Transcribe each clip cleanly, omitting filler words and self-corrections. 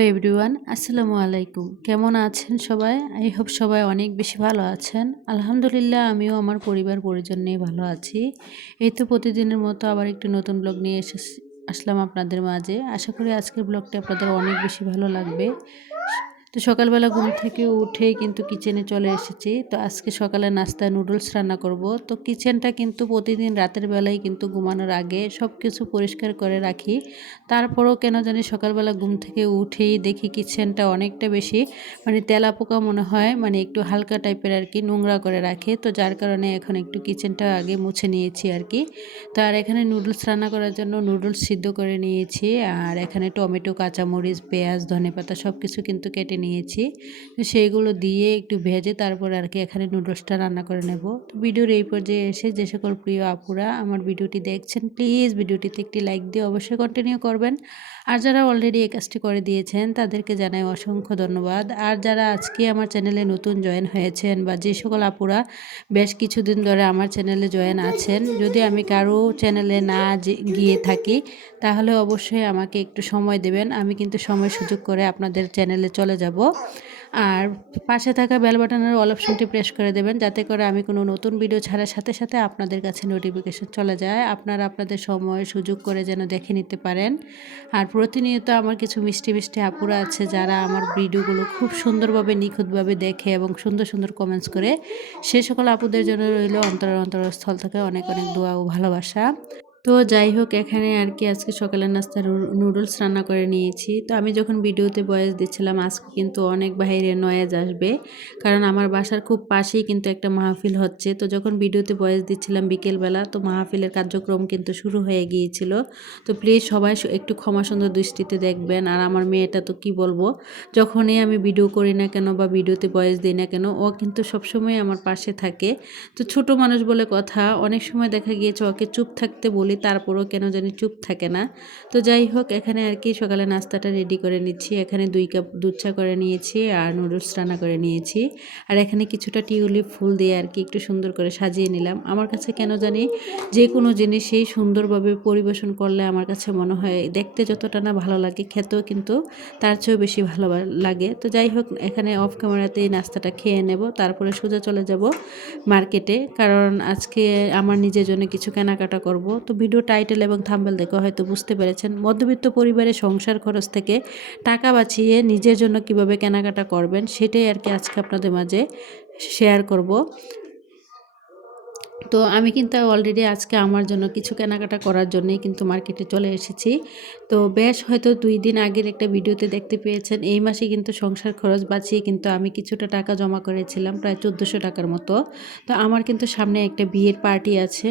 Hello everyone, আসসালামু আলাইকুম। কেমন আছেন সবাই? আই হোপ সবাই অনেক বেশি ভালো আছেন। আলহামদুলিল্লাহ আমিও আমার পরিবার পরিজন নিয়ে ভালো আছি। এই তো প্রতিদিনের মতো আবার একটি নতুন ব্লগ নিয়ে আসলাম আপনাদের মাঝে। আশা করি আজকের ব্লগটি আপনাদের অনেক বেশি ভালো লাগবে। তো সকালবেলা ঘুম থেকে উঠেই কিন্তু কিচেনে চলে এসেছি। তো আজকে সকালে নাস্তায় নুডলস রান্না করব। তো কিচেনটা কিন্তু প্রতিদিন রাতের বেলায় কিন্তু ঘুমানোর আগে সব কিছু পরিষ্কার করে রাখি। তারপরেও কেন জানি সকালবেলা ঘুম থেকে উঠেই দেখি কিচেনটা অনেকটা বেশি তেলাপোকা মনে হয়, একটু হালকা টাইপের আর কি নোংরা করে রাখে। তো যার কারণে এখন একটু কিচেনটা আগে মুছে নিয়েছি আর কি। তো আর এখানে নুডলস রান্না করার জন্য নুডলস সিদ্ধ করে নিয়েছি। আর এখানে টমেটো, কাঁচামরিচ, পেঁয়াজ, ধনেপাতা সব কিছু কিন্তু কেটে নিয়েছি। তো সেইগুলো দিয়ে একটু ভেজে তারপর আর কি এখানে নুডলসটা রান্না করে নেব। তো ভিডিওর এই পর্যায়ে এসে যে সকল প্রিয় আপুরা আমার ভিডিওটি দেখছেন, প্লিজ ভিডিওটিতে একটি লাইক দিয়ে অবশ্যই কন্টিনিউ করবেন। আর যারা অলরেডি এই কাজটি করে দিয়েছেন তাদেরকে জানাই অসংখ্য ধন্যবাদ। আর যারা আজকে আমার চ্যানেলে নতুন জয়েন হয়েছেন বা যে সকল আপুরা বেশ কিছুদিন ধরে আমার চ্যানেলে জয়েন আছেন, যদি আমি কারো চ্যানেলে না গিয়ে থাকি তাহলে অবশ্যই আমাকে একটু সময় দেবেন। আমি কিন্তু সময় সুযোগ করে আপনাদের চ্যানেলে চলে যাব। আর পাশে থাকা বেল বাটনের অল অপশনটি প্রেস করে দেবেন, যাতে করে আমি কোনো নতুন ভিডিও ছাড়ার সাথে সাথে আপনাদের কাছে নোটিফিকেশন চলে যায়। আপনারা আপনাদের সময় সুযোগ করে যেন দেখে নিতে পারেন। আর প্রতিনিয়ত আমার কিছু মিষ্টি মিষ্টি আপুরা আছে যারা আমার ভিডিওগুলো খুব সুন্দরভাবে নিখুঁতভাবে দেখে এবং সুন্দর সুন্দর কমেন্টস করে। সে সকল আপুদের জন্য রইল অন্তরস্থল থেকে অনেক অনেক দোয়া ও ভালোবাসা। তো যাই হোক, এখানে আর কি আজকে সকালের নাস্তা নুডলস রান্না করে নিয়েছি। তো আমি যখন ভিডিওতে ভয়েস দিচ্ছিলাম আজকে কিন্তু অনেক বাইরে নয়েজ আসবে, কারণ আমার বাসার খুব পাশেই কিন্তু একটা মাহফিল হচ্ছে। তো যখন ভিডিওতে ভয়েস দিচ্ছিলাম বিকেলবেলা, তো মাহফিলের কার্যক্রম কিন্তু শুরু হয়ে গিয়েছিল। তো প্লিজ সবাই একটু ক্ষমা সুন্দর দৃষ্টিতে দেখবেন। আর আমার মেয়েটা তো কি বলবো, যখনই আমি ভিডিও করি না কেন বা ভিডিওতে ভয়েস দিই না কেন, ও কিন্তু সবসময় আমার পাশে থাকে। তো ছোট মানুষ বলে কথা, অনেক সময় দেখা গিয়েছে ওকে চুপ থাকতে বলি, তারপরও কেন জানি চুপ থাকে না। তো যাই হোক, এখানে আর কি সকালে নাস্তাটা রেডি করে নিচ্ছি। এখানে 2 কাপ দুধ চা করে নিয়েছি আর নুডলস রান্না করে নিয়েছি। আর এখানে কিছুটা টিউলিপ ফুল দিয়ে আর কি একটু সুন্দর করে সাজিয়ে নিলাম। আমার কাছে কেন জানি যে কোনো জিনিসই সুন্দরভাবে পরিবেশন করলে আমার কাছে মনে হয় দেখতে যতটা না ভালো লাগে, খেতেও কিন্তু তার চেয়েও বেশি ভালো লাগে। তো যাই হোক, এখানে অফ ক্যামেরাতেই নাস্তাটা খেয়ে নেব, তারপরে সোজা চলে যাব মার্কেটে, কারণ আজকে আমার নিজের জন্য কিছু কেনাকাটা করব। তো ভিডিও টাইটেল এবং থাম্বনেল দেখে হয়তো বুঝতে পেরেছেন, মধ্যবিত্ত পরিবারে সংসার খরচ থেকে টাকা বাঁচিয়ে নিজের জন্য কিভাবে কেনাকাটা করবেন সেটাই আর কি আজকে আপনাদের মাঝে শেয়ার করব। তো আমি কিন্তু অলরেডি আজকে আমার জন্য কিছু কেনাকাটা করার জন্যই কিন্তু মার্কেটে চলে এসেছি। তো বেশ হয়তো 2 দিন আগের একটা ভিডিওতে দেখতে পেয়েছেন, এই মাসে কিন্তু সংসার খরচ বাঁচিয়ে কিন্তু আমি কিছুটা টাকা জমা করেছিলাম, প্রায় 1400 টাকার মতো। তো আমার কিন্তু সামনে একটা বিয়ের পার্টি আছে,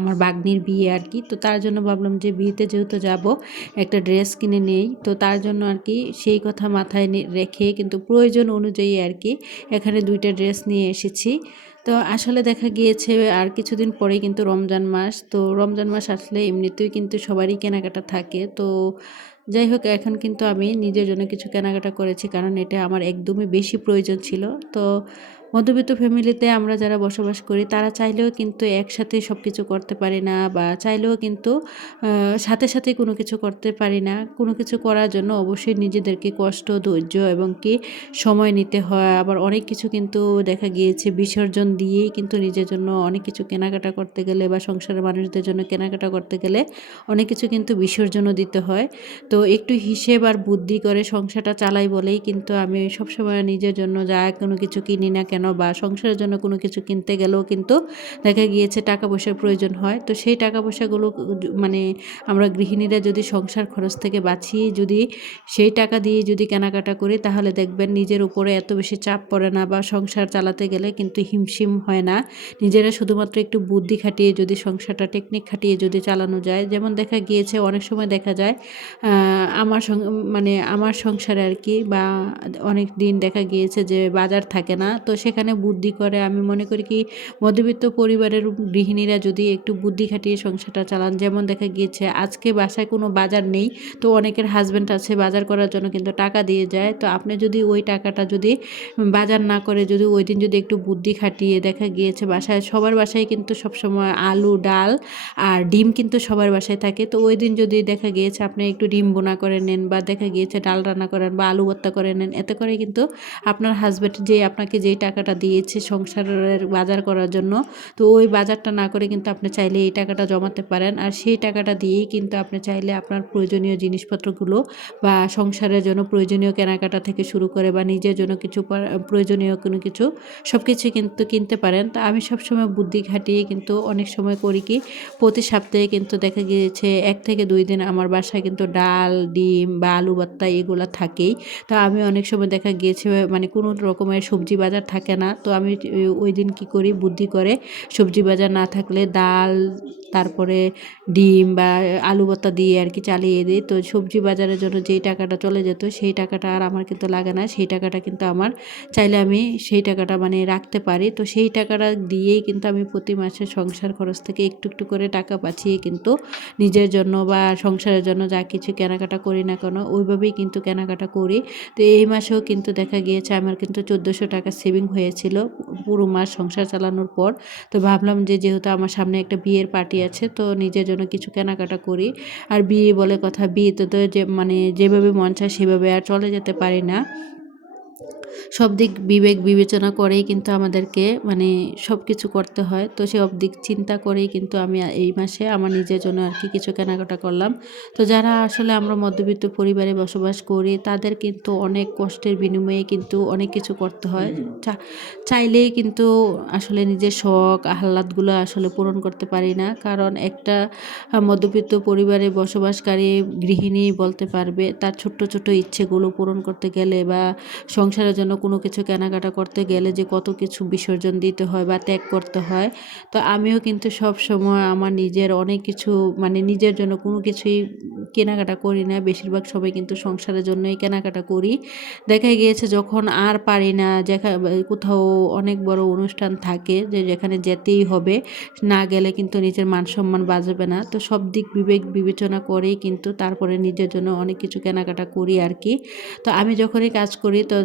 আমার ভাগ্নির বিয়ে আর কি। তো তার জন্য ভাবলাম যে বিয়েতে যেহেতু যাব, একটা ড্রেস কিনে নেই। তো তার জন্য আর কি সেই কথা মাথায় রেখে কিন্তু প্রয়োজন অনুযায়ী আর কি এখানে 2টা ড্রেস নিয়ে এসেছি। তো আসলে দেখা গিয়েছে আর কিছুদিন পরেই কিন্তু রমজান মাস। তো রমজান মাস আসলে এমনিতেই কিন্তু সবারই কেনাকাটা থাকে। তো যাই হোক, এখন কিন্তু আমি নিজের জন্য কিছু কেনাকাটা করেছি, কারণ এটা আমার একদমই বেশি প্রয়োজন ছিল। তো মধ্যবিত্ত ফ্যামিলিতে আমরা যারা বসবাস করি তারা চাইলেও কিন্তু একসাথে সব কিছু করতে পারি না, বা চাইলেও কিন্তু সাথে সাথে কোনো কিছু করতে পারি না। কোনো কিছু করার জন্য অবশ্যই নিজেদেরকে কষ্ট, ধৈর্য এবং কি সময় নিতে হয়। আবার অনেক কিছু কিন্তু দেখা গিয়েছে বিসর্জন দিয়েই কিন্তু নিজের জন্য অনেক কিছু কেনাকাটা করতে গেলে বা সংসারের মানুষদের জন্য কেনাকাটা করতে গেলে অনেক কিছু কিন্তু বিসর্জনও দিতে হয়। তো একটু হিসেব আর বুদ্ধি করে সংসারটা চালাই বলেই কিন্তু আমি সবসময় নিজের জন্য যা কোনো কিছু কিনি না কেন বা সংসারের জন্য কোনো কিছু কিনতে গেলেও কিন্তু দেখা গিয়েছে টাকা পয়সার প্রয়োজন হয়। তো সেই টাকা পয়সাগুলো আমরা গৃহিণীরা যদি সংসার খরচ থেকে বাঁচিয়ে যদি সেই টাকা দিয়ে যদি কেনাকাটা করি, তাহলে দেখবেন নিজের উপরে এত বেশি চাপ পড়ে না, বা সংসার চালাতে গেলে কিন্তু হিমশিম হয় না। নিজেরা শুধুমাত্র একটু বুদ্ধি খাটিয়ে যদি সংসারটা টেকনিক খাটিয়ে যদি চালানো যায়, যেমন দেখা গিয়েছে অনেক সময় দেখা যায় আমার সংসারে আর কি, বা অনেক দিন দেখা গিয়েছে যে বাজার থাকে না। তো সেখানে বুদ্ধি করে আমি মনে করি কি মধ্যবিত্ত পরিবারের গৃহিণীরা যদি একটু বুদ্ধি খাটিয়ে সংসারটা চালান, যেমন দেখা গিয়েছে আজকে বাসায় কোনো বাজার নেই, তো অনেকের হাজব্যান্ড আছে বাজার করার জন্য কিন্তু টাকা দিয়ে যায়। তো আপনি যদি ওই টাকাটা যদি বাজার না করে যদি ওই দিন যদি একটু বুদ্ধি খাটিয়ে, দেখা গিয়েছে বাসায় সবার বাসায় কিন্তু সবসময় আলু, ডাল আর ডিম কিন্তু সবার বাসায় থাকে। তো ওই দিন যদি দেখা গিয়েছে আপনি একটু ডিম বোনা করে নেন বা দেখা গিয়েছে ডাল রান্না করেন বা আলু ভর্তা করে নেন, এতে করে কিন্তু আপনার হাজব্যান্ড যে আপনাকে যেই টাকাটা দিয়েছে সংসারের বাজার করার জন্য, তো ওই বাজারটা না করে কিন্তু আপনি চাইলে এই টাকাটা জমাতে পারেন। আর সেই টাকাটা দিয়েই কিন্তু আপনি চাইলে আপনার প্রয়োজনীয় জিনিসপত্রগুলো বা সংসারের জন্য প্রয়োজনীয় কেনাকাটা থেকে শুরু করে বা নিজের জন্য কিছু প্রয়োজনীয় কোনো কিছু সব কিছুই কিন্তু কিনতে পারেন। তো আমি সবসময় বুদ্ধি খাটিয়ে কিন্তু অনেক সময় করি কি, প্রতি সপ্তাহে কিন্তু দেখা গিয়েছে 1 থেকে 2 দিন আমার বাসায় কিন্তু ডাল, ডিম বা আলু ভর্তা এগুলো থাকেই। তো আমি অনেক সময় দেখা গিয়েছে মানে কোনো রকমের সবজি বাজার থাকে না, তো আমি ওই দিন কি করি, বুদ্ধি করে সবজি বাজার না থাকলে ডাল, তারপরে ডিম বা আলু ভর্তা দিয়ে আর কি চালিয়ে দিই। তো সবজি বাজারের জন্য যেই টাকাটা চলে যেত সেই টাকাটা আর আমার কিন্তু লাগে না, সেই টাকাটা কিন্তু আমার চাইলে আমি সেই টাকাটা মানে রাখতে পারি। তো সেই টাকাটা দিয়েই কিন্তু আমি প্রতি মাসে সংসার খরচ থেকে একটু একটু করে টাকা বাঁচিয়ে কিন্তু নিজের জন্য বা সংসারের জন্য যা কিছু কেনাকাটা করি না কেন ওইভাবেই কিন্তু কেনাকাটা করি। তো এই মাসেও কিন্তু দেখা গিয়েছে আমার কিন্তু 1400 টাকা সেভিং হয়েছিল পুরো মাস সংসার চালানোর পর। তো ভাবলাম যে যেহেতু আমার সামনে একটা বিয়ের পার্টি আছে, তো নিজের জন্য কিছু কেনাকাটা করি। আর বিয়ে বলে কথা, বিয়েতে তো যে মানে যেভাবে মন চায় সেভাবে আর চলে যেতে পারি না। সব দিক বিবেক বিবেচনা করেই কিন্তু আমাদেরকে মানে সব কিছু করতে হয়। তো সব দিক চিন্তা করেই কিন্তু আমি এই মাসে আমার নিজের জন্য আর কি কিছু কেনাকাটা করলাম। তো যারা আসলে আমরা মধ্যবিত্ত পরিবারে বসবাস করি তাদের কিন্তু অনেক কষ্টের বিনিময়ে কিন্তু অনেক কিছু করতে হয়। চাইলেই কিন্তু আসলে নিজের শখ আহ্লাদগুলো আসলে পূরণ করতে পারি না। কারণ একটা মধ্যবিত্ত পরিবারে বসবাসকারী গৃহিণী বলতে পারবে তার ছোট্ট ছোট্ট ইচ্ছেগুলো পূরণ করতে গেলে বা সংসারের জন্য কোনো কিছু কেনাকাটা করতে গেলে যে কত কিছু বিসর্জন দিতে হয় বা ত্যাগ করতে হয়। তো আমিও কিন্তু সব সময় আমার নিজের অনেক কিছু মানে নিজের জন্য কোনো কিছুই কেনাকাটা করি না, বেশিরভাগ সময় কিন্তু সংসারের জন্যই কেনাকাটা করি। দেখা গিয়েছে যখন আর পারি না, কোথাও অনেক বড় অনুষ্ঠান থাকে যে যেখানে যেতেই হবে, না গেলে কিন্তু নিজের মান সম্মান বাঁচবে না, তো সব দিক বিবেক বিবেচনা করেই কিন্তু তারপরে নিজের জন্য অনেক কিছু কেনাকাটা করি আর কি। তো আমি যখনই কাজ করি তো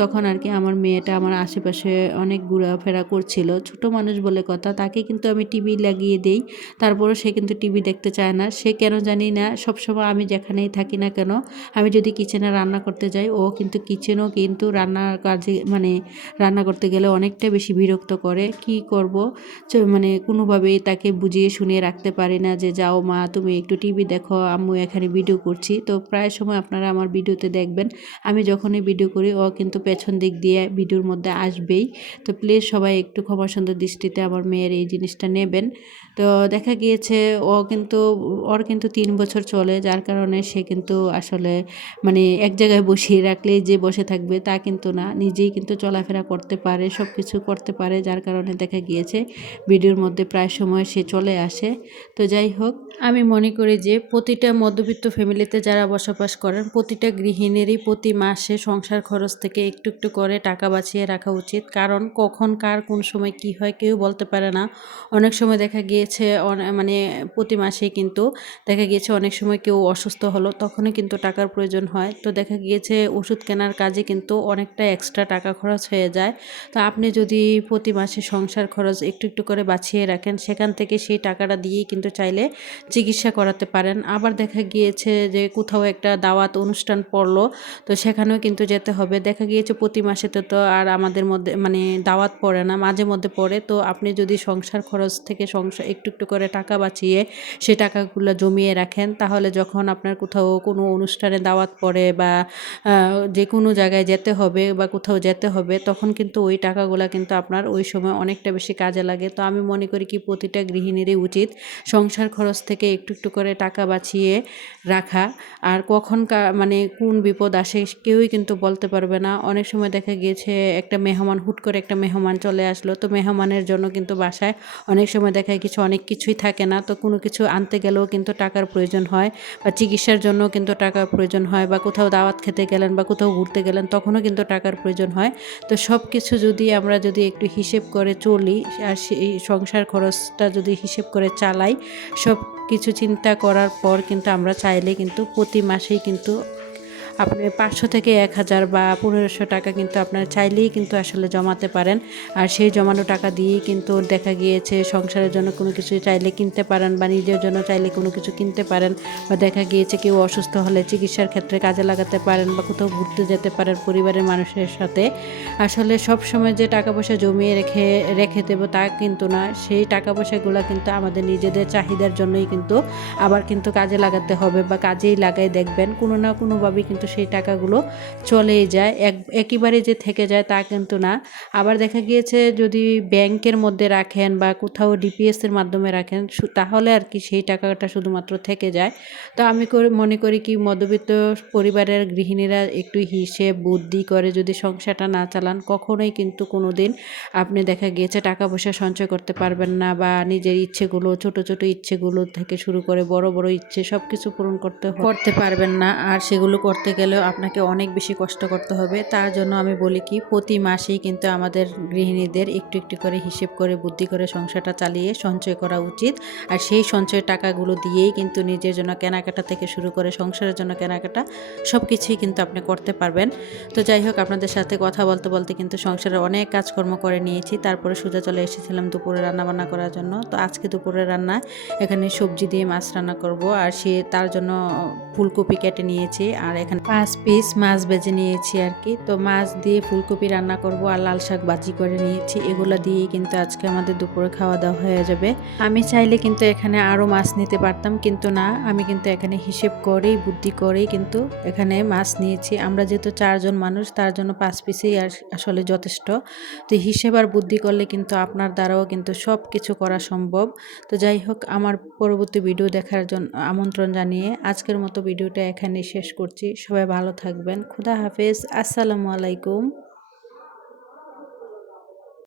তখন আর কি আমার মেয়েটা আমার আশেপাশে অনেক ঘোরাফেরা করছিল, ছোট মানুষ বলে কথা, তাকে কিন্তু আমি টিভি লাগিয়ে দেই, তারপরও সে কিন্তু টিভি দেখতে চায় না। সে কেন জানি না সবসময় আমি যেখানেই থাকি না কেন, আমি যদি কিচেনে রান্না করতে যাই ও কিন্তু কিচেনও কিন্তু রান্নার কাজে মানে রান্না করতে গেলে অনেকটা বেশি বিরক্ত করে। কি করব, মানে কোনোভাবেই তাকে বুঝিয়ে শুনিয়ে রাখতে পারি না যে যাও মা তুমি একটু টিভি দেখো, আম্মু এখানে ভিডিও করছি। তো প্রায় সময় আপনারা আমার ভিডিওতে দেখবেন আমি যখনই ভিডিও করি ও কিন্তু পেছন দিক দিয়ে ভিডিওর মধ্যে আসবেই। তো প্লিজ সবাই একটু ক্ষমা সুন্দর দৃষ্টিতে আমার মেয়ের এই জিনিসটা নেবেন। তো দেখা গিয়েছে ওর কিন্তু 3 বছর চলে, যার কারণে সে কিন্তু আসলে মানে এক জায়গায় বসিয়ে রাখলেই যে বসে থাকবে তা কিন্তু না, নিজেই কিন্তু চলাফেরা করতে পারে, সব কিছু করতে পারে, যার কারণে দেখা গিয়েছে ভিডিওর মধ্যে প্রায় সময় সে চলে আসে। তো যাই হোক, আমি মনে করি যে প্রতিটা মধ্যবিত্ত ফ্যামিলিতে যারা বসবাস করেন প্রতিটা গৃহিণীরই প্রতি মাসে সংসার খরচ থেকে একটু একটু করে টাকা বাঁচিয়ে রাখা উচিত। কারণ কখন কার কোন সময় কি হয় কেউ বলতে পারে না। অনেক সময় দেখা গিয়েছে মানে প্রতি মাসেই কিন্তু দেখা গিয়েছে অনেক সময় কেউ অসুস্থ হলো তখনই কিন্তু টাকার প্রয়োজন হয়। তো দেখা গিয়েছে ওষুধ কেনার কাজে কিন্তু অনেকটা এক্সট্রা টাকা খরচ হয়ে যায়। তো আপনি যদি প্রতি মাসে সংসার খরচ একটু একটু করে বাঁচিয়ে রাখেন, সেখান থেকে সেই টাকাটা দিয়েই কিন্তু চাইলে চিকিৎসা করাতে পারেন। আবার দেখা গিয়েছে যে কোথাও একটা দাওয়াত অনুষ্ঠান পড়লো, তো সেখানেও কিন্তু যেতে হবে। দেখা গিয়েছে প্রতি মাসে তো আর আমাদের মধ্যে মানে দাওয়াত পড়ে না, মাঝে মধ্যে পড়ে। তো আপনি যদি সংসার খরচ থেকে একটু একটু করে টাকা বাঁচিয়ে সে টাকাগুলো জমিয়ে রাখেন, তাহলে যখন আপনার কোথাও কোনো অনুষ্ঠানে দাওয়াত পড়ে বা যে কোনো জায়গায় যেতে হবে বা কোথাও যেতে হবে, তখন কিন্তু ওই টাকাগুলো কিন্তু আপনার ওই সময় অনেকটা বেশি কাজে লাগে। তো আমি মনে করি কি প্রতিটা গৃহিণীরই উচিত সংসার খরচ থেকে একটু একটু করে টাকা বাঁচিয়ে রাখা। আর কখন মানে কোন বিপদ আসে কেউই কিন্তু বলতে পারবে না। অনেক সময় দেখা গিয়েছে একটা মেহমান, হুট করে একটা মেহমান চলে আসলো, তো মেহমানের জন্য কিন্তু বাসায় অনেক সময় দেখা কিছু অনেক কিছুই থাকে না। তো কোনো কিছু আনতে গেলেও কিন্তু টাকার প্রয়োজন হয় বা চিকিৎসার জন্য কিন্তু টাকার প্রয়োজন হয় বা কোথাও দাওয়াত খেতে গেলেন বা কোথাও ঘুরতে গেলেন তখনও কিন্তু টাকার প্রয়োজন হয়। তো সব কিছু যদি আমরা একটু হিসেব করে চলি আর সেই সংসার খরচটা যদি হিসেব করে চালাই, সব কিছু চিন্তা করার পর কিন্তু আমরা চাইলে কিন্তু প্রতি মাসেই কিন্তু আপনি 500 থেকে 1000 বা 1500 টাকা কিন্তু আপনারা চাইলেই কিন্তু আসলে জমাতে পারেন। আর সেই জমানো টাকা দিয়েই কিন্তু দেখা গিয়েছে সংসারের জন্য কোনো কিছু চাইলে কিনতে পারেন বা নিজের জন্য চাইলে কোনো কিছু কিনতে পারেন, বা দেখা গিয়েছে কেউ অসুস্থ হলে চিকিৎসার ক্ষেত্রে কাজে লাগাতে পারেন, বা কোথাও ঘুরতে যেতে পারেন পরিবারের মানুষের সাথে। আসলে সব সময় যে টাকা পয়সা জমিয়ে রেখে রেখে দেবো তা কিন্তু না, সেই টাকা পয়সাগুলো কিন্তু আমাদের নিজেদের চাহিদার জন্যই কিন্তু আবার কিন্তু কাজে লাগাতে হবে, বা কাজেই লাগাই দেখবেন কোনো না কোনোভাবেই কিন্তু সেই টাকাগুলো চলেই যায়, একেবারে যে থেকে যায় তা কিন্তু না। আবার দেখা গিয়েছে যদি ব্যাংকের মধ্যে রাখেন বা কোথাও ডিপিএসের মাধ্যমে রাখেন তাহলে আর কি সেই টাকাটা শুধুমাত্র থেকে যায়। তো আমি মনে করি কি মধ্যবিত্ত পরিবারের গৃহিণীরা একটু হিসেব বুদ্ধি করে যদি সংসারটা না চালান কখনোই কিন্তু কোনো দিন আপনি দেখা গিয়েছে টাকা পয়সা সঞ্চয় করতে পারবেন না, বা নিজের ইচ্ছেগুলো ছোট ছোট ইচ্ছেগুলো থেকে শুরু করে বড় বড় ইচ্ছে সব কিছু পূরণ করতে পারবেন না। আর সেগুলো করতে গেলেও আপনাকে অনেক বেশি কষ্ট করতে হবে। তার জন্য আমি বলি কি প্রতি মাসেই কিন্তু আমাদের গৃহিণীদের একটু একটু করে হিসেব করে বুদ্ধি করে সংসারটা চালিয়ে সঞ্চয় করা উচিত। আর সেই সঞ্চয়ের টাকাগুলো দিয়েই কিন্তু নিজের জন্য কেনাকাটা থেকে শুরু করে সংসারের জন্য কেনাকাটা সব কিছুই কিন্তু আপনি করতে পারবেন। তো যাই হোক, আপনাদের সাথে কথা বলতে বলতে কিন্তু সংসারে অনেক কাজকর্ম করে নিয়েছি, তারপরে সোজা চলে এসেছিলাম দুপুরে রান্নাবান্না করার জন্য। তো আজকে দুপুরের রান্না এখানে সবজি দিয়ে মাছ রান্না করব, আর তার জন্য ফুলকপি কেটে নিয়েছি, আর এখানে 5 পিস মাছ ভেজে নিয়েছি আর কি। তো মাছ দিয়ে ফুলকপি রান্না করব আর লাল শাক ভাজি করে নিয়েছি, এগুলো দিয়েই কিন্তু আজকে আমাদের দুপুরে খাওয়া দাওয়া হয়ে যাবে। আমি চাইলে কিন্তু এখানে আরও মাছ নিতে পারতাম, কিন্তু না, আমি কিন্তু এখানে হিসেব করেই বুদ্ধি করেই কিন্তু এখানে মাছ নিয়েছি। আমরা যেহেতু 4 জন মানুষ তার জন্য 5 পিসেই আসলে যথেষ্ট। তো হিসেব আর বুদ্ধি করলে কিন্তু আপনার দ্বারাও কিন্তু সব কিছু করা সম্ভব। তো যাই হোক, আমার পরবর্তী ভিডিও দেখার জন্য আমন্ত্রণ জানিয়ে আজকের মতো ভিডিওটা এখানেই শেষ করছি। সবাই ভালো থাকবেন। খুদা হাফেজ। আসসালামু আলাইকুম।